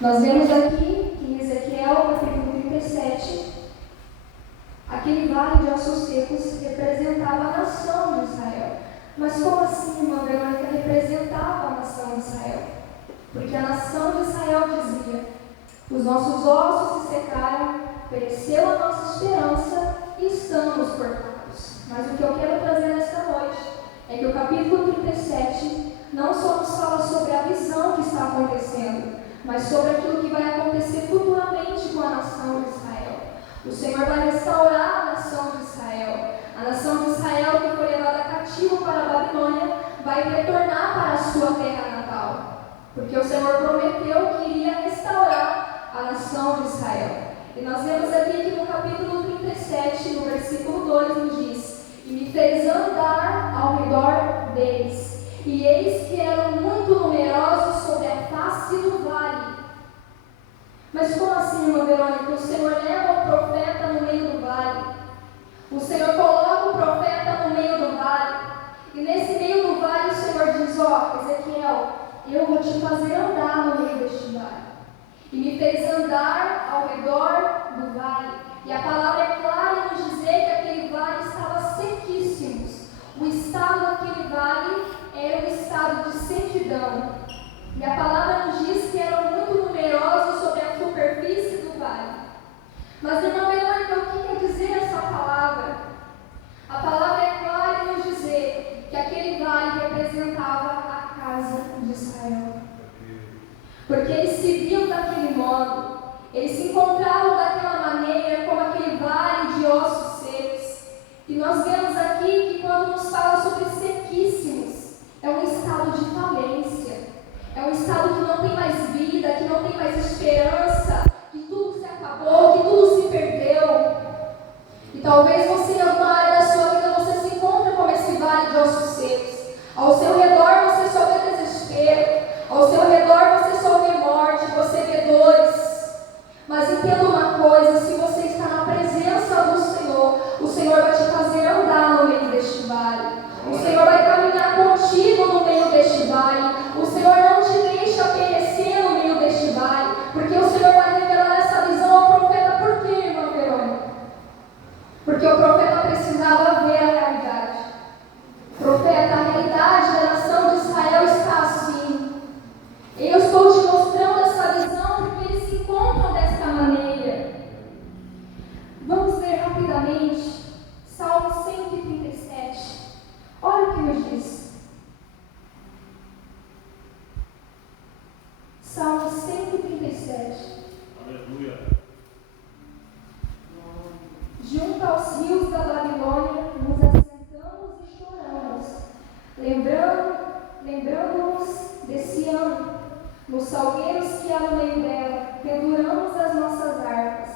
Nós vemos aqui que em Ezequiel, capítulo 37, aquele vale de ossos secos representava a nação de Israel. Mas como assim, irmã Verônica, representava a nação de Israel? Porque a nação de Israel dizia: os nossos ossos se secaram, pereceu a nossa esperança e estamos cortados. Mas o que eu quero trazer nesta noite é que o capítulo 37 não só nos fala sobre a visão que está acontecendo, mas sobre aquilo que vai acontecer futuramente com a nação de Israel. O Senhor vai restaurar a nação de Israel. A nação de Israel que foi levada cativo para a Babilônia vai retornar para a sua terra natal. Porque o Senhor prometeu que iria restaurar a nação de Israel. E nós vemos aqui que no capítulo 37, no versículo 2, nos diz: e me fez andar ao redor deles, e eis que eram muito numerosos sobre a face do vale. Mas como assim, irmã Verônica? O Senhor leva o profeta no meio do vale. O Senhor coloca o profeta no meio do vale. E nesse meio do vale o Senhor diz: ó, Ezequiel, eu vou te fazer andar no meio deste vale. E me fez andar ao redor do vale. E a palavra é clara em nos dizer que aquele vale estava sequíssimo. O estado daquele vale era um estado de sequidão. E a palavra nos diz que eram muito numerosos sobre a superfície do vale. Mas, irmã Verônica, o que quer dizer essa palavra? A palavra é clara em nos dizer que aquele vale representava a casa de Israel. Porque eles se viam daquele modo, eles se encontravam daquela maneira, como aquele vale de ossos secos. E nós vemos aqui que quando nos fala sobre sequíssimos, é um estado de falência, é um estado que não tem mais vida, que não tem mais esperança, que tudo se acabou, que tudo se perdeu. E talvez você, em alguma área da sua vida, você se encontre como esse vale de ossos secos. Ao seu redor você só vê desespero, ao seu redor você só vê morte, você vê dores. Mas entenda uma coisa: se você está na presença do Senhor, o Senhor vai te fazer andar no meio deste vale. O Senhor vai caminhar contigo no meio deste vale. O Senhor não te deixa perecer no meio deste vale, porque o Senhor vai revelar essa visão ao profeta. Por quê, irmã Verônica? Porque o profeta precisava ver a realidade. Profeta, a realidade da nação de Israel está assim. Eu estou te mostrando essa visão porque eles se encontram desta maneira. Vamos ler rapidamente Salmo 137. Olha o que nos diz. Salmo 137. Aleluia. Junto aos rios da Babilônia nos assentamos e choramos, lembrando-nos desse ano, nos salgueiros que há no meio dela, penduramos as nossas harpas.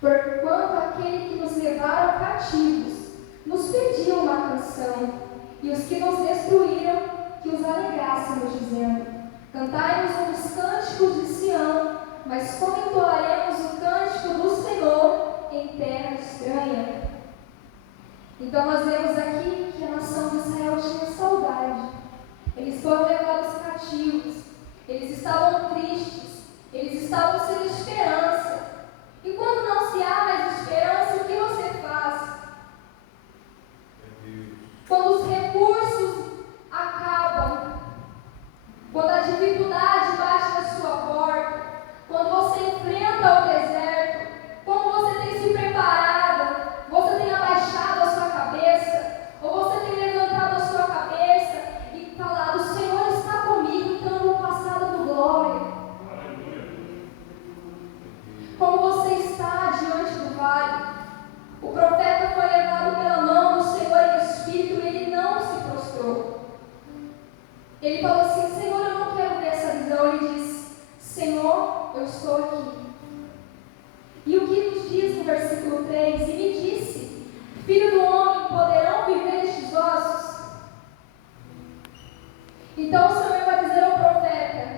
Porquanto aquele que nos levaram cativos nos pediu uma canção, e os que nos destruíram, que os alegrássemos, dizendo: cantai-nos um dos cânticos de Sião, mas como entoaremos o cântico do Senhor em terra estranha? Então nós vemos aqui que a nação de Israel tinha saudade. Eles foram levados cativos, eles estavam tristes, eles estavam sem esperança. E quando não se há mais esperança, o que você faz? Quando os recursos acabam, quando a dificuldade bate na sua porta, quando você enfrenta o deserto, quando você tem se preparado, você tem abaixado a sua cabeça, ou você tem levantado a sua cabeça e falado: o Senhor está comigo, então eu vou passar dando glória. Como você está diante do vale? O profeta foi levado pela mão do Senhor em espírito e ele não se prostrou. Ele falou assim: Senhor, eu não quero ver essa visão. Ele diz: Senhor, eu estou aqui. E o que nos diz no versículo 3? E me disse: Filho do homem, poderão viver estes ossos? Então o Senhor vai dizer ao profeta: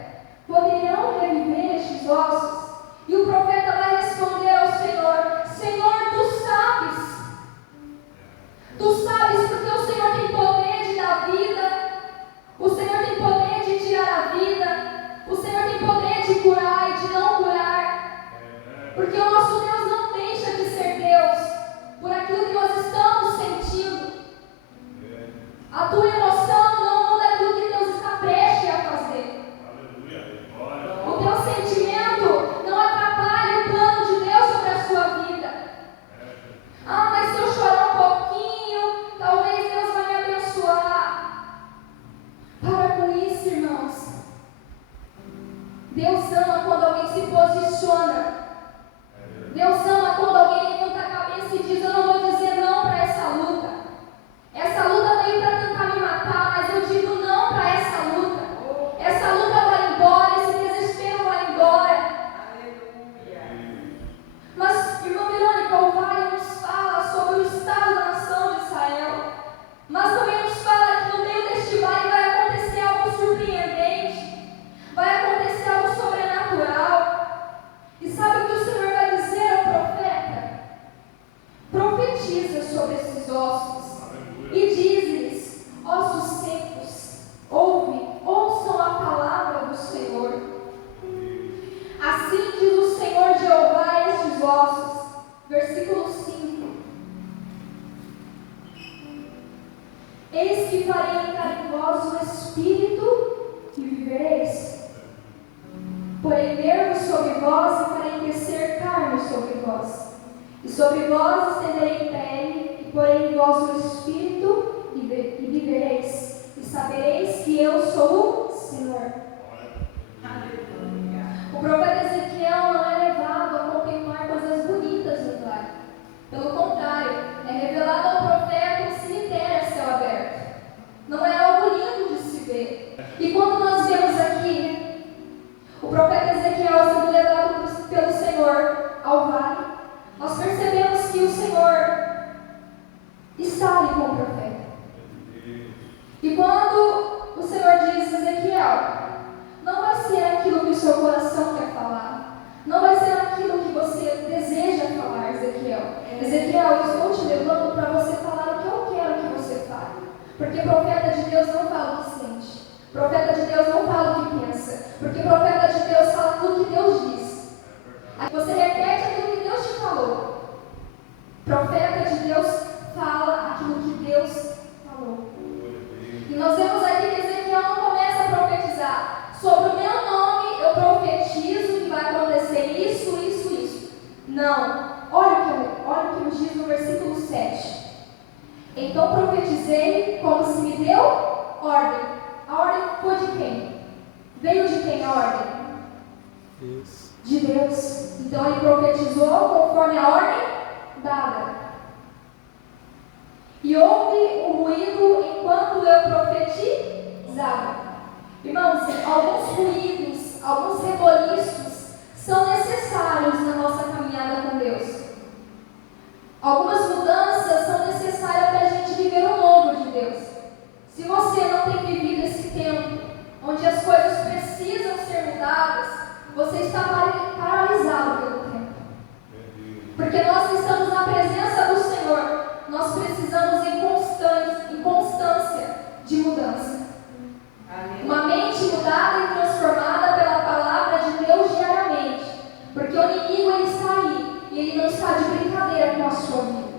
poderão reviver estes ossos? E o profeta vai responder ao Senhor: Senhor, tu sabes. Tu sabes, porque o Senhor tem poder de dar vida, o Senhor tem poder de tirar a vida, o Senhor tem poder de curar Porque o nosso Deus não deixa de ser Deus por aquilo que nós estamos sentindo. A tua emoção não muda aquilo que Deus está prestes a fazer. O teu sentimento não atrapalha o plano de Deus sobre a sua vida. Ah, mas se eu chorar um pouquinho, talvez Deus vai me abençoar. Para com isso, irmãos. Deus ama quando alguém se posiciona. Deus ama quando alguém levanta a cabeça e diz: eu não vou dizer não para essa luta. Essa luta veio para tentar me matar, mas eu digo não para essa luta. Essa luta vai embora, esse desespero vai embora. Mas, irmã Verônica, o Vale nos fala sobre o estado da nação de Israel. Mas também nos fala que no meio deste vale vai acontecer algo surpreendente. Vai acontecer algo sobrenatural. E sabe o que o Senhor vai dizer ao profeta? Profetiza sobre esses ossos. E diz-lhes: ossos secos, ouçam a palavra do Senhor. Assim diz o Senhor Jeová a estes ossos. Versículo 5. Eis que farei entrar em vós o Espírito e vivereis. Porém nervos sobre vós e farei descer carne sobre vós. E sobre vós estenderei pele, e porei em vós o Espírito e vivereis. E sabereis que eu sou o Senhor. O profeta Ezequiel não é levado a contemplar coisas bonitas no vale. Pelo contrário, é revelado ao profeta um cemitério a céu aberto. Não é algo lindo de se ver. E quando nós vemos aqui o profeta Ezequiel sendo levado pelo Senhor ao vale, nós percebemos que o Senhor está ali com o profeta. E quando o Senhor diz: Ezequiel, não vai ser aquilo que o seu coração quer falar. Não vai ser aquilo que você deseja falar, Ezequiel. Ezequiel, eu estou te levando para você falar o que eu quero que você fale. Porque profeta de Deus não fala o que sente. Profeta de Deus não fala o que pensa. Porque profeta de Deus fala aquilo que Deus diz. Aí você repete aquilo que Deus te falou. Profeta de Deus fala aquilo que Deus falou. E nós vemos aqui que Ezequiel não começa a profetizar: sobre o meu nome eu profetizo que vai acontecer isso, isso, isso. Não. Olha o que nos diz no versículo 7. Então profetizei como se me deu ordem. A ordem foi de quem? Veio de quem a ordem? Deus. De Deus. Então ele profetizou conforme a ordem dada. E houve um ruído enquanto eu profetizava. Irmãos, alguns ruídos, alguns reboliços são necessários na nossa caminhada com Deus. Algumas mudanças são necessárias para a gente viver o novo de Deus. Se você não tem vivido esse tempo, onde as coisas precisam ser mudadas, você está paralisado pelo tempo. Porque nós que estamos na presença do Senhor, nós precisamos em constância de mudança. Uma mente mudada e transformada pela palavra de Deus diariamente. Porque o inimigo ele está aí e ele não está de brincadeira com a sua vida.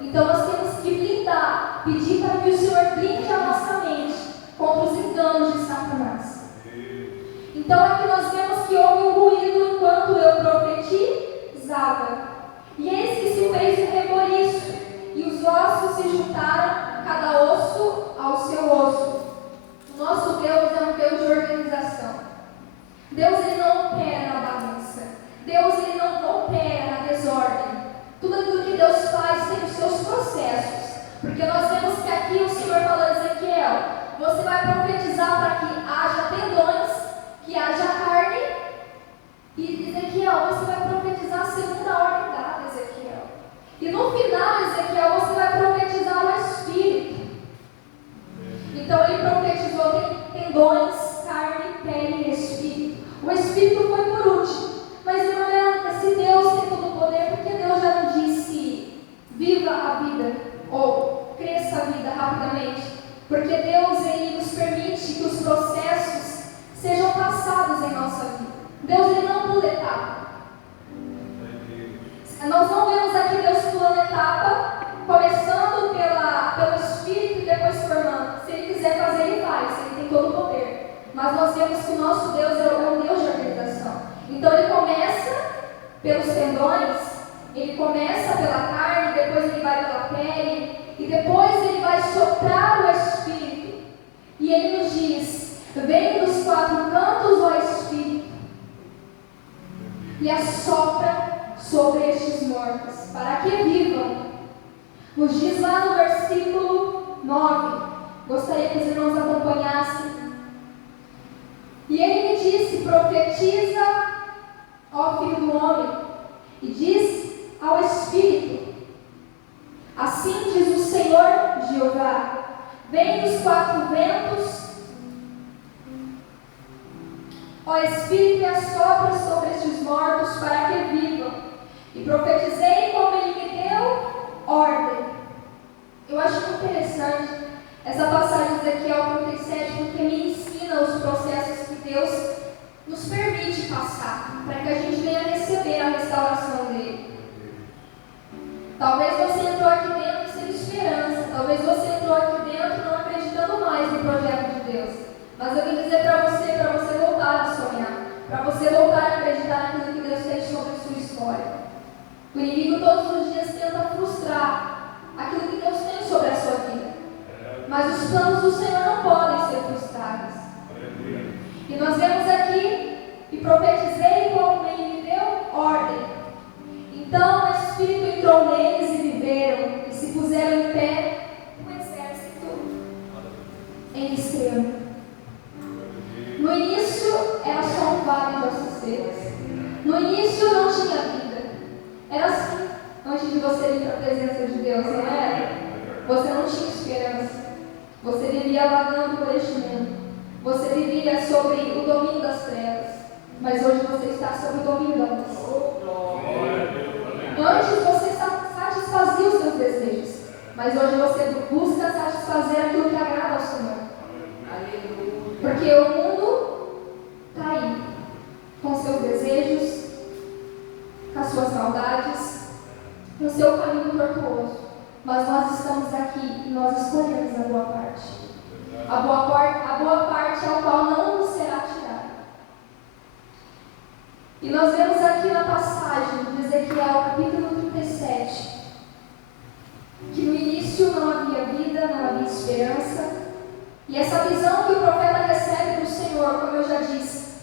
Então nós temos que blindar, pedir para que o Senhor blinde a nossa mente contra os enganos de Satanás. Então aqui nós vemos que houve um ruído enquanto eu profetizava. E eis que se fez um reboliço, e os ossos se juntaram, cada osso ao seu osso. O nosso Deus é um Deus de organização. Deus ele não opera na bagunça. Deus ele não opera na desordem. Tudo aquilo que Deus faz tem os seus processos. Porque nós vemos que aqui o Senhor falou: Ezequiel, você vai profetizar para que haja tendões, que haja carne. E Ezequiel, você vai profetizar segundo a ordem dada, Ezequiel. E no final, Ezequiel, você vai profetizar o Espírito. Então ele profetizou tendões, carne, pele e Espírito. O Espírito foi por último. Mas, irmã Verônica, se Deus tem todo o poder, por que Deus já não disse viva a vida ou cresça a vida rapidamente? Porque Deus ele nos permite que os processos sejam passados em Nós não vemos aqui Deus pulando etapa, começando pelo Espírito e depois formando. Se Ele quiser fazer, Ele faz, Ele tem todo o poder. Mas nós vemos que o nosso Deus é um Deus de organização. Então Ele começa pelos tendões, Ele começa pela carne, depois Ele vai pela pele, e depois Ele vai soprar o Espírito. E Ele nos diz: vem dos quatro cantos, ó Espírito, e assopra sobre estes mortos, para que vivam. Nos diz lá no versículo 9, gostaria que os irmãos acompanhassem. E Ele me disse: profetiza, ó Filho do Homem, e diz ao Espírito: assim diz o Senhor Jeová, vem dos quatro ventos, ó Espírito, e assopra sobre estes mortos para que vivam. E profetizei como Ele me deu ordem. Eu acho muito interessante essa passagem de Ezequiel 37, porque me ensina os processos que Deus nos permite passar, para que a gente venha receber a restauração dele. Talvez você entrou aqui dentro sem esperança, talvez você entrou aqui dentro não acreditando mais no projeto de Deus. Mas eu vim dizer para você voltar a sonhar, para você voltar a acreditar naquilo que Deus fez sobre a sua história. O inimigo todos os dias tenta frustrar aquilo que Deus tem sobre a sua vida. Mas os planos do Senhor não podem ser frustrados. E nós vemos aqui: e profetizei como Ele me deu ordem. Então o Espírito entrou neles e viveram, e se puseram em pé um exército em extremo. No início era só um vale de ossos secos. No início não tinha vida. Era assim, antes de você ir para a presença de Deus, não era? Você não tinha esperança. Você vivia vagando por este mundo. Você vivia sobre o domínio das trevas. Mas hoje você está sob o domínio da luz. Antes você satisfazia os seus desejos. Mas hoje você busca satisfazer aquilo que agrada ao Senhor. Porque o mundo está aí, com seus desejos, com as suas maldades, no seu caminho tortuoso. Mas nós estamos aqui e nós escolhemos a boa parte. A boa parte ao qual não nos será tirada. E nós vemos aqui na passagem de Ezequiel, capítulo 37, que no início não havia vida, não havia esperança. E essa visão que o profeta recebe do Senhor, como eu já disse,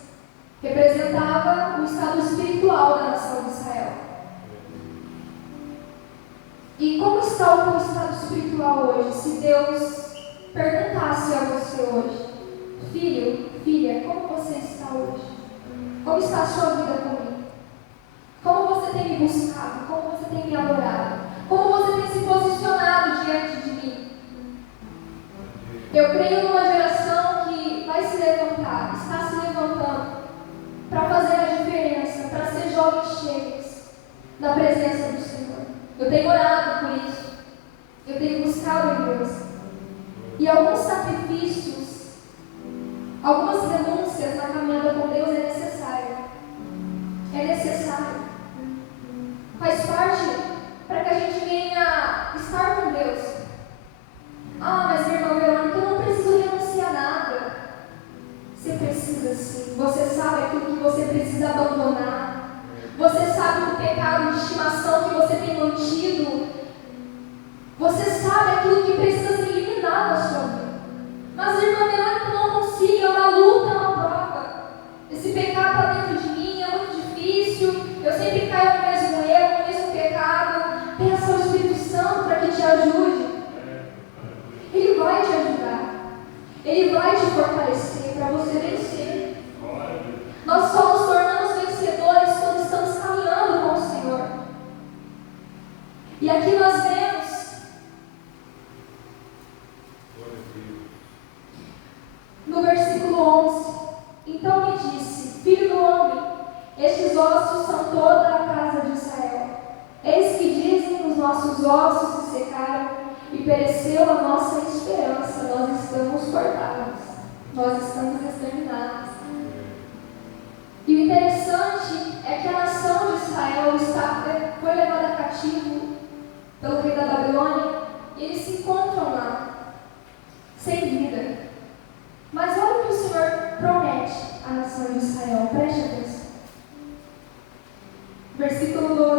representava o estado espiritual da nação de Israel. E como está o teu estado espiritual hoje? Se Deus perguntasse a você hoje: filho, filha, como você está hoje? Como está a sua vida comigo? Como você tem me buscado? Como você tem me adorado? Como você tem se posicionado diante de mim? Eu creio numa geração que vai se levantar, está se levantando, para fazer a diferença, para ser jovens cheios da presença do Senhor. Eu tenho orado por isso. Eu tenho buscado em Deus. E alguns sacrifícios, algumas renúncias na caminhada com Deus é necessário. É necessário. Faz parte para que a gente venha estar com Deus. Ah, mas irmã Verônica, eu não preciso renunciar a nada. Você precisa sim. Você sabe aquilo que você precisa abandonar. Você sabe o pecado de estimação que você tem mantido. Você sabe aquilo que precisa ser eliminado da sua vida. Mas irmã Verônica, eu não consigo. É uma luta, é uma prova. Esse pecado está dentro de mim, é muito difícil. Eu sempre caio no mesmo erro, no mesmo pecado. Peça ao Espírito Santo para que te ajude. Ele vai te ajudar. Ele vai te fortalecer para você vencer. Nós só nos tornamos vencedores quando estamos caminhando com o Senhor. E aqui nós vemos no versículo 11: então me disse: filho do homem, estes ossos são toda a casa de Israel. Eis que dizem: os nossos ossos se secaram e pereceu a nossa esperança. Nós estamos cortados, nós estamos exterminados. E o interessante é que a nação de Israel foi levada Babilônia e eles se encontram lá, sem vida. Mas olha o que o Senhor promete à nação de Israel, preste atenção. Versículo 12.